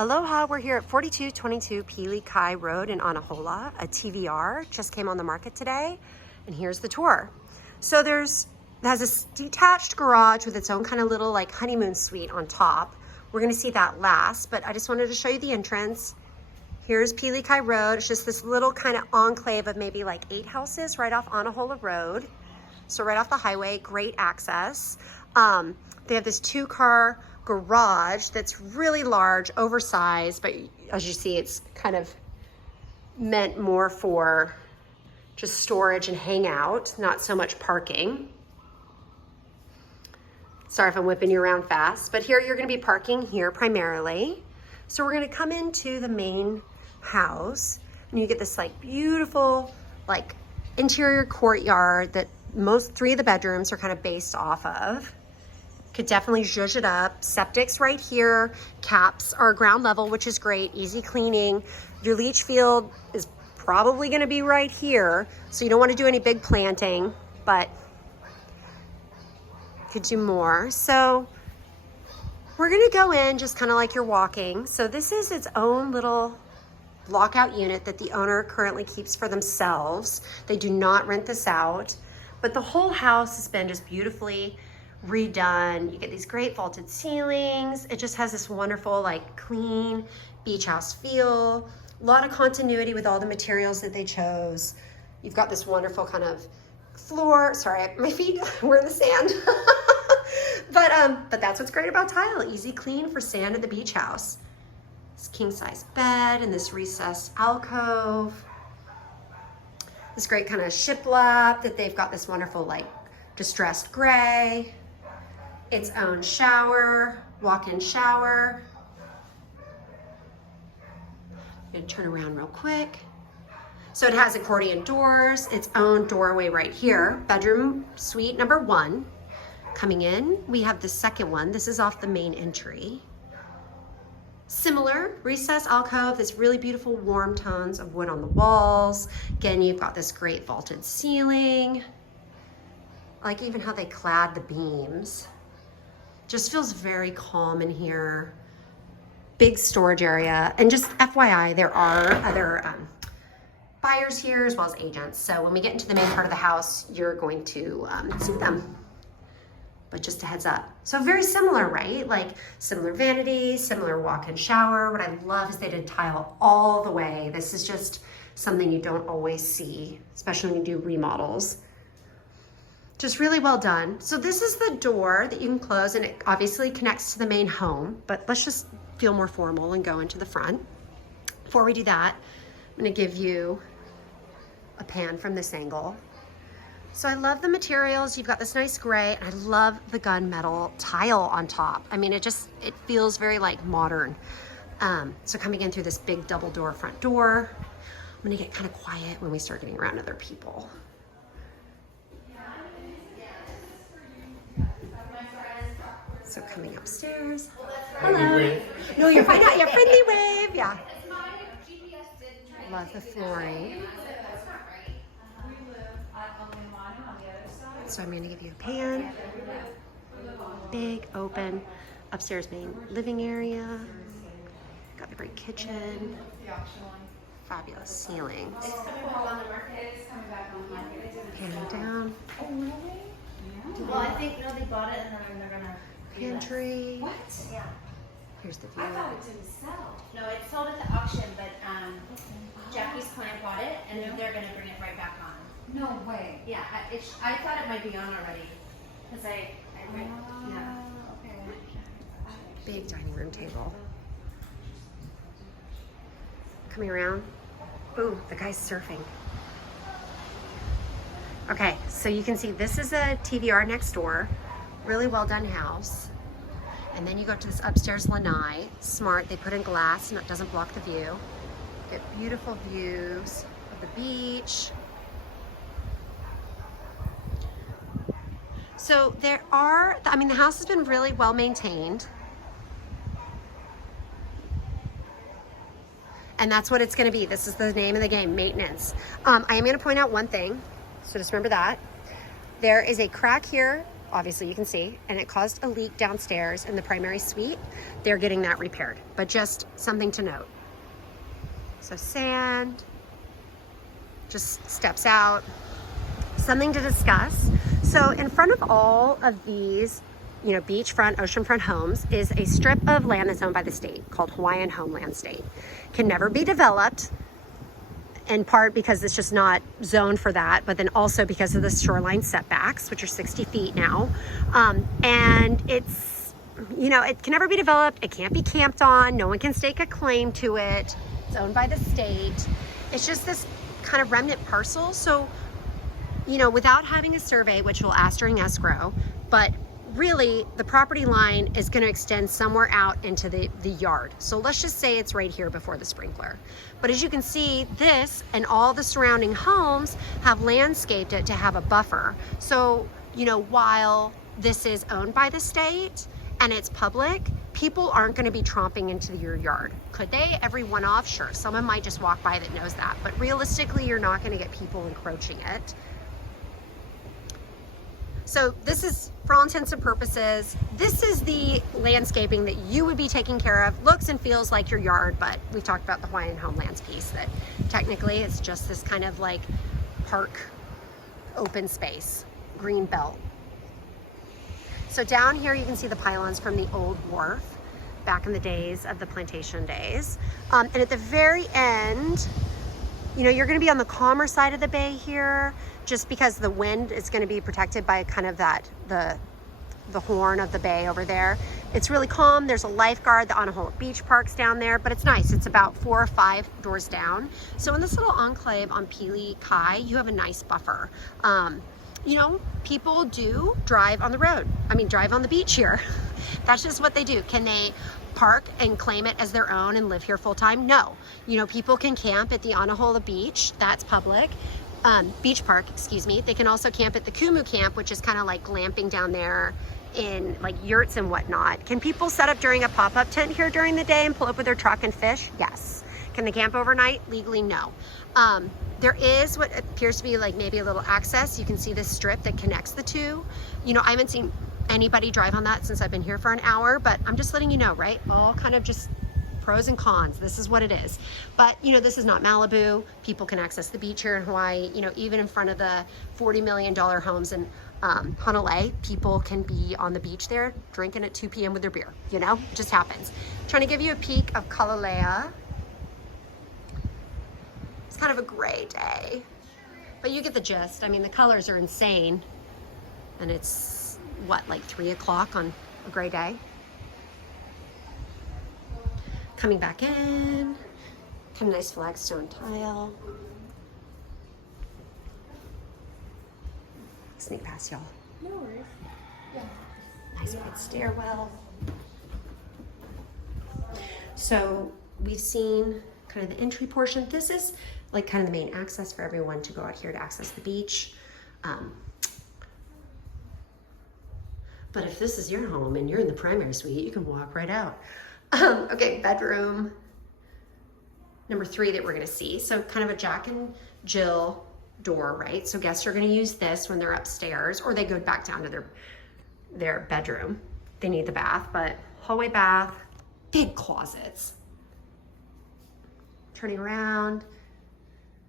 Aloha, we're here at 4222 Pili Kai Road in Anahola. A TVR just came on the market today, and here's the tour. So it has this detached garage with its own kind of little like honeymoon suite on top. We're gonna see that last, but I just wanted to show you the entrance. Here's Pili Kai Road. It's just this little kind of enclave of maybe like 8 houses right off Anahola Road. So right off the highway, great access. They have this 2-car garage that's really large, oversized, but as you see, it's kind of meant more for just storage and hangout, not so much parking. Sorry if I'm whipping you around fast, but here you're gonna be parking here primarily. So we're gonna come into the main house and you get this like beautiful like interior courtyard that 3 of the bedrooms are kind of based off of. Could definitely zhuzh it up. Septic's right here. Caps are ground level, which is great. Easy cleaning. Your leach field is probably going to be right here, so you don't want to do any big planting, but could do more. So we're going to go in just kind of like you're walking. So this is its own little lockout unit that the owner currently keeps for themselves. They do not rent this out, but the whole house has been just beautifully redone. You get these great vaulted ceilings. It just has this wonderful like clean beach house feel. A lot of continuity with all the materials that they chose. You've got this wonderful kind of floor. Sorry, my feet were in the sand. but that's what's great about tile. Easy clean for sand at the beach house. This king size bed and this recessed alcove. This great kind of shiplap that they've got this wonderful like distressed gray. Its own shower, walk-in shower. I'm gonna turn around real quick. So it has accordion doors, its own doorway right here. Bedroom suite number 1. Coming in, we have the second one. This is off the main entry. Similar recessed alcove, this really beautiful warm tones of wood on the walls. Again, you've got this great vaulted ceiling. I like even how they clad the beams. Just feels very calm in here. Big storage area. And just FYI, there are other buyers here as well as agents. So when we get into the main part of the house, you're going to see them. But just a heads up. So very similar, right? Like similar vanity, similar walk-in shower. What I love is they did tile all the way. This is just something you don't always see, especially when you do remodels. Just really well done. So this is the door that you can close, and it obviously connects to the main home, but let's just feel more formal and go into the front. Before we do that, I'm gonna give you a pan from this angle. So I love the materials. You've got this nice gray, and I love the gunmetal tile on top. I mean, it feels very like modern. So coming in through this big double door front door, I'm gonna get kind of quiet when we start getting around other people. So coming upstairs. Hello. No, you're fine. Yeah, friendly wave. Yeah. Love the flooring. So I'm going to give you a pan. Big open upstairs main living area. Got the great kitchen. Fabulous ceilings. Panning down. Oh, really? Well, I think they bought it and then they're gonna pantry. What? Yeah. Here's the view. I thought it didn't sell. No, it sold at the auction, but Jackie's client bought it and they're gonna bring it right back on. No way. Yeah, I thought it might be on already because yeah. Okay. Big dining room table. Coming around. Ooh, the guy's surfing. Okay, so you can see this is a TVR next door. Really well done house. And then you go to this upstairs lanai. Smart, they put in glass and it doesn't block the view. Get beautiful views of the beach. So the house has been really well maintained. And that's what it's gonna be. This is the name of the game, maintenance. I am gonna point out one thing, so just remember that. There is a crack here obviously you can see, and it caused a leak downstairs in the primary suite. They're getting that repaired, but just something to note. So sand just steps out. Something to discuss. So in front of all of these, you know, beachfront, oceanfront homes is a strip of land that's owned by the state called Hawaiian Homeland State. Can never be developed, in part because it's just not zoned for that, but then also because of the shoreline setbacks, which are 60 feet now. And it's, you know, it can never be developed. It can't be camped on. No one can stake a claim to it. It's owned by the state. It's just this kind of remnant parcel. So, you know, without having a survey, which we'll ask during escrow, but really the property line is going to extend somewhere out into the yard. So let's just say it's right here before the sprinkler. But as you can see, this and all the surrounding homes have landscaped it to have a buffer. So, you know, while this is owned by the state and it's public, people aren't going to be tromping into your yard. Could they? Every one-off? Sure. Someone might just walk by that knows that. But realistically, you're not going to get people encroaching it. So this is, for all intents and purposes, this is the landscaping that you would be taking care of. Looks and feels like your yard, but we talked about the Hawaiian Homelands piece, that technically it's just this kind of like park, open space, green belt. So down here you can see the pylons from the old wharf back in the days of the plantation days. And at the very end, you know, you're going to be on the calmer side of the bay here, just because the wind is going to be protected by kind of that, the horn of the bay over there. It's really calm. There's a lifeguard. The Anahola Beach Park's down there, but it's nice. It's about 4 or 5 doors down. So in this little enclave on Pili Kai, you have a nice buffer. You know, people do drive on the road. I mean, drive on the beach here. That's just what they do. Can they park and claim it as their own and live here full time? No. You know, people can camp at the Anahola Beach. That's public. Beach park, excuse me. They can also camp at the Kumu camp, which is kind of like glamping down there in like yurts and whatnot. Can people set up during a pop-up tent here during the day and pull up with their truck and fish? Yes. Can they camp overnight? Legally, no. There is what appears to be like maybe a little access. You can see this strip that connects the two. You know, I haven't seen anybody drive on that since I've been here for an hour, but I'm just letting you know, right? All kind of just pros and cons. This is what it is. But, you know, this is not Malibu. People can access the beach here in Hawaii. You know, even in front of the $40 million homes in Honolulu, people can be on the beach there drinking at 2 p.m. with their beer. You know, it just happens. I'm trying to give you a peek of Kalalea. It's kind of a gray day, but you get the gist. I mean, the colors are insane. And it's, what, like 3 o'clock on a gray day? Coming back in, kind of nice flagstone tile. Sneak past y'all. No worries. Yeah. Nice wide stairwell. So we've seen kind of the entry portion. This is like kind of the main access for everyone to go out here to access the beach. But if this is your home and you're in the primary suite, you can walk right out. Okay, bedroom number 3 that we're gonna see. So kind of a Jack and Jill door, right? So guests are gonna use this when they're upstairs, or they go back down to their bedroom. They need the bath, but hallway bath, big closets. Turning around.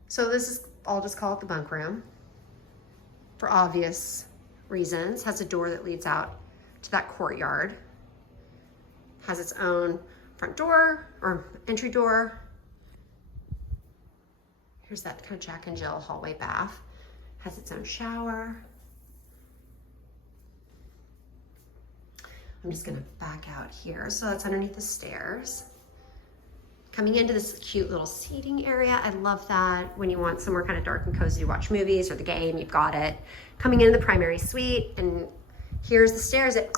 So this is, I'll just call it the bunk room for obvious reasons. Has a door that leads out to that courtyard. Has its own front door or entry door. Here's that kind of Jack and Jill hallway bath. Has its own shower. I'm just gonna back out here. So that's underneath the stairs. Coming into this cute little seating area. I love that. When you want somewhere kind of dark and cozy to watch movies or the game, you've got it. Coming into the primary suite, and here's the stairs that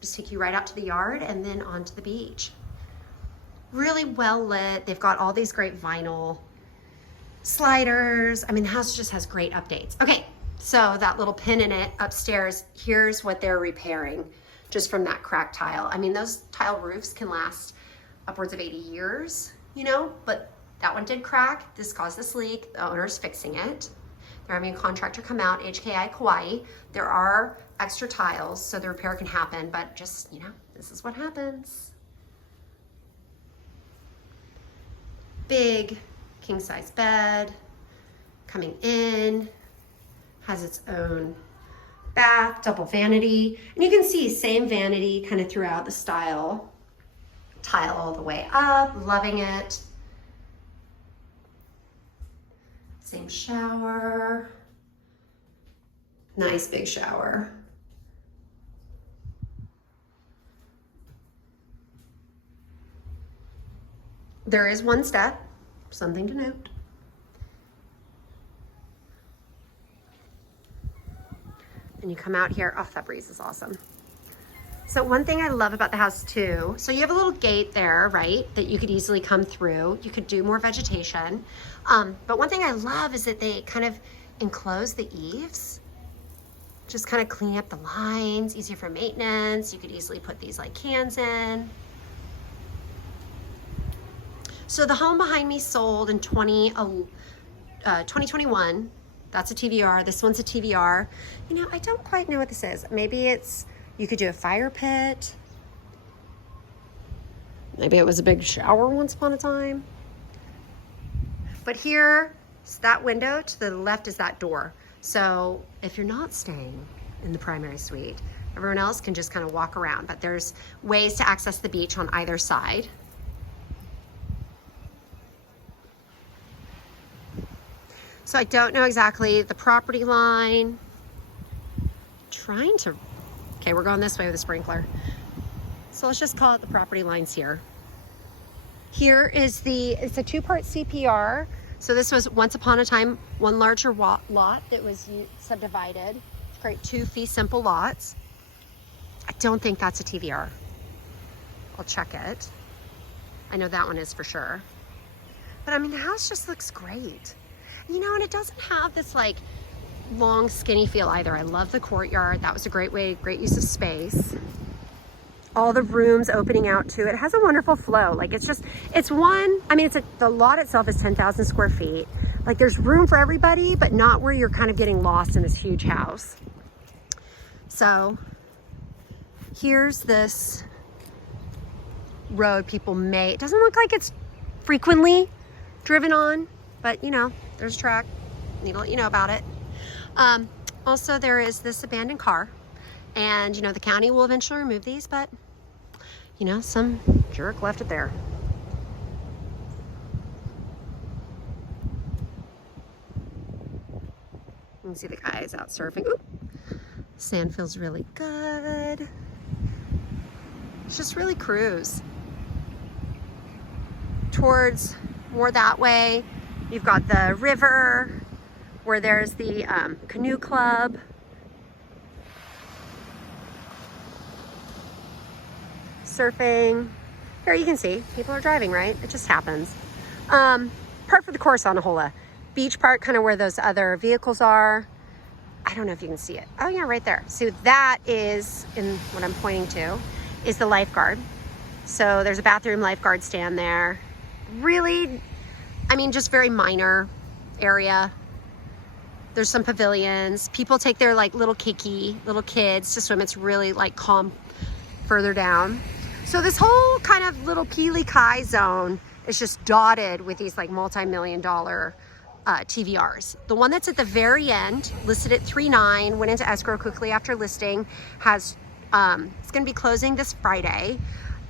just take you right out to the yard and then onto the beach. Really well lit. They've got all these great vinyl sliders. I mean, the house just has great updates. Okay, so that little pin in it upstairs, here's what they're repairing just from that cracked tile. I mean, those tile roofs can last upwards of 80 years, you know, but that one did crack. This caused this leak. The owner's fixing it. They're having a contractor come out, HKI Kauai. There are extra tiles, so the repair can happen, but just, you know, this is what happens. Big king size bed coming in, has its own bath, double vanity. And you can see same vanity kind of throughout the style. Tile all the way up, loving it. Same shower. Nice big shower. There is one step, something to note. And you come out here, oh, that breeze is awesome. So one thing I love about the house too, so you have a little gate there, right, that you could easily come through. You could do more vegetation. But one thing I love is that they kind of enclose the eaves, just kind of clean up the lines, easier for maintenance. You could easily put these like cans in. So the home behind me sold in 2021. That's a TVR. This one's a TVR. You know, I don't quite know what this is. Maybe it's, you could do a fire pit. Maybe it was a big shower once upon a time. But here, that window to the left is that door. So if you're not staying in the primary suite, everyone else can just kind of walk around. But there's ways to access the beach on either side. So I don't know exactly the property line. Okay, we're going this way with the sprinkler. So let's just call it the property lines here. Here is it's a two-part CPR. So this was once upon a time one larger lot that was subdivided to create two fee simple lots. I don't think that's a TVR. I'll check it. I know that one is for sure. But I mean, the house just looks great. You know, and it doesn't have this like long skinny feel either. I love the courtyard. That was a great use of space. All the rooms opening out to it. It has a wonderful flow. Like the lot itself is 10,000 square feet. Like there's room for everybody, but not where you're kind of getting lost in this huge house. So here's this road it doesn't look like it's frequently driven on, but you know, there's a track. Need to let you know about it. Also, there is this abandoned car, and you know the county will eventually remove these, but you know some jerk left it there. You can see the guys out surfing. Ooh. Sand feels really good. It's just really cruise towards more that way. You've got the river where there's the canoe club. Surfing. Here you can see people are driving, right? It just happens. Part for the course on Anahola. Beach part, kind of where those other vehicles are. I don't know if you can see it. Oh yeah, right there. So that is, in what I'm pointing to, is the lifeguard. So there's a bathroom lifeguard stand there. Really, I mean, just very minor area. There's some pavilions. People take their like little kids to swim. It's really like calm further down. So this whole kind of little Pili Kai zone is just dotted with these like multi-million-dollar TVRs. The one that's at the very end, listed at 3.9, went into escrow quickly after listing, it's gonna be closing this Friday.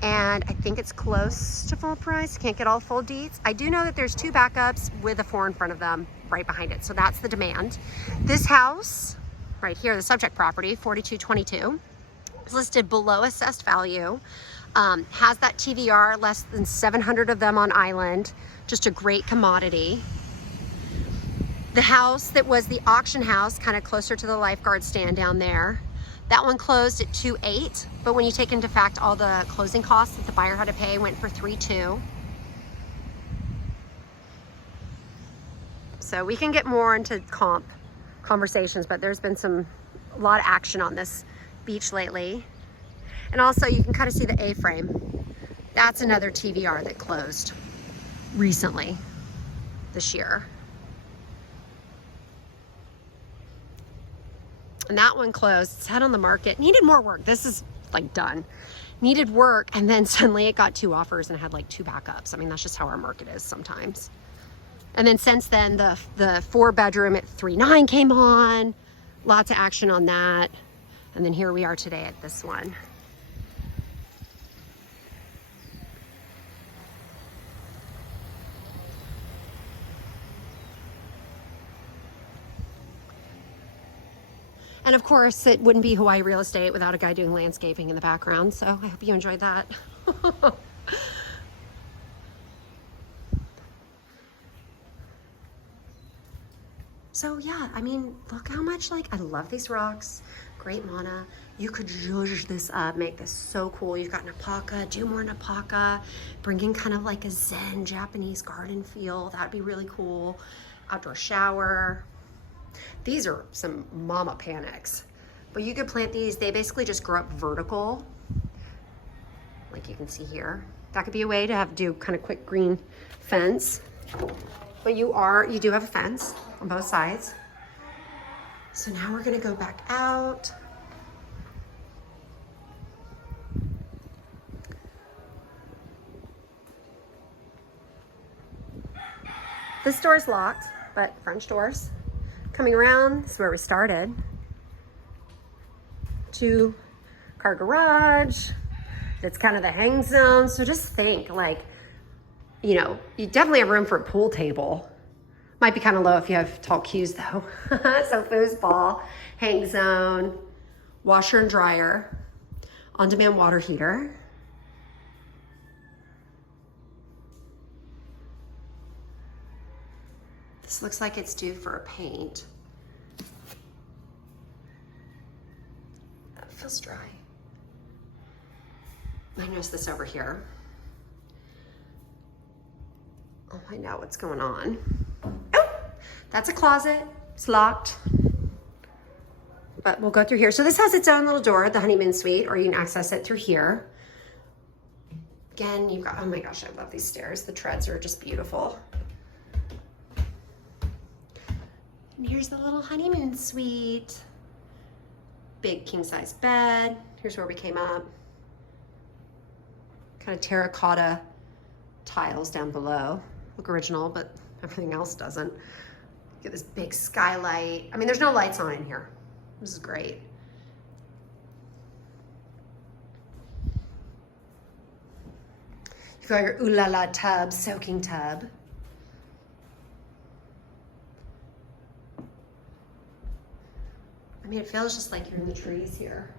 And I think it's close to full price. Can't get all full deets. I do know that there's two backups with a 4 in front of them right behind it. So that's the demand. This house right here, the subject property, 4222, is listed below assessed value. Has that TVR, less than 700 of them on island. Just a great commodity. The house that was the auction house, kind of closer to the lifeguard stand down there, that one closed at 2.8, but when you take into fact all the closing costs that the buyer had to pay, went for 3.2. So we can get more into conversations, but there's been a lot of action on this beach lately. And also you can kind of see the A-frame. That's another TVR that closed recently this year. And that one closed. It's had on the market. Needed more work. This is like done. Needed work, and then suddenly it got 2 offers and had like 2 backups. I mean, that's just how our market is sometimes. And then since then, the 4-bedroom at 3.9 came on. Lots of action on that. And then here we are today at this one. And of course, it wouldn't be Hawaii real estate without a guy doing landscaping in the background. So I hope you enjoyed that. So yeah, I mean, look how much, like, I love these rocks. Great mana. You could zhuzh this up, make this so cool. You've got Napaka, do more Napaka, bring in kind of like a Zen Japanese garden feel. That'd be really cool. Outdoor shower. These are some mama panics, but you could plant these. They basically just grow up vertical, like you can see here. That could be a way to do kind of quick green fence, but you do have a fence on both sides. So now we're gonna go back out. This door is locked, but French doors. Coming around, this is where we started. 2-car garage. It's kind of the hang zone. So just think, like, you know, you definitely have room for a pool table. Might be kind of low if you have tall cues though. So foosball, hang zone, washer and dryer, on-demand water heater. This looks like it's due for a paint. That feels dry. I noticed this over here. I'll find out what's going on. Oh, that's a closet. It's locked. But we'll go through here. So this has its own little door, the honeymoon suite, or you can access it through here. Again, you've got, oh my gosh, I love these stairs. The treads are just beautiful. And here's the little honeymoon suite. Big king size bed. Here's where we came up. Kind of terracotta tiles down below. Look original, but everything else doesn't. Get this big skylight. I mean, there's no lights on in here. This is great. You've got your ooh la la tub, soaking tub. I mean, it feels just like you're in the trees here.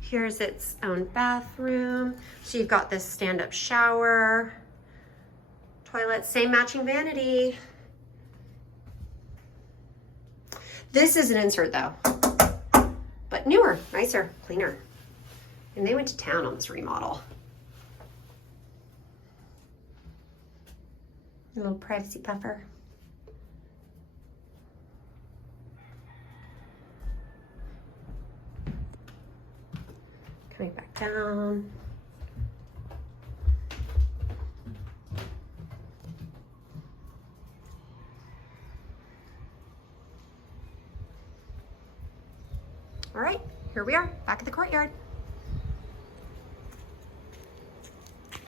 Here's its own bathroom. So you've got this stand-up shower, toilet, same matching vanity. This is an insert though, but newer, nicer, cleaner. And they went to town on this remodel. A little privacy buffer. Coming back down. All right, here we are, back at the courtyard.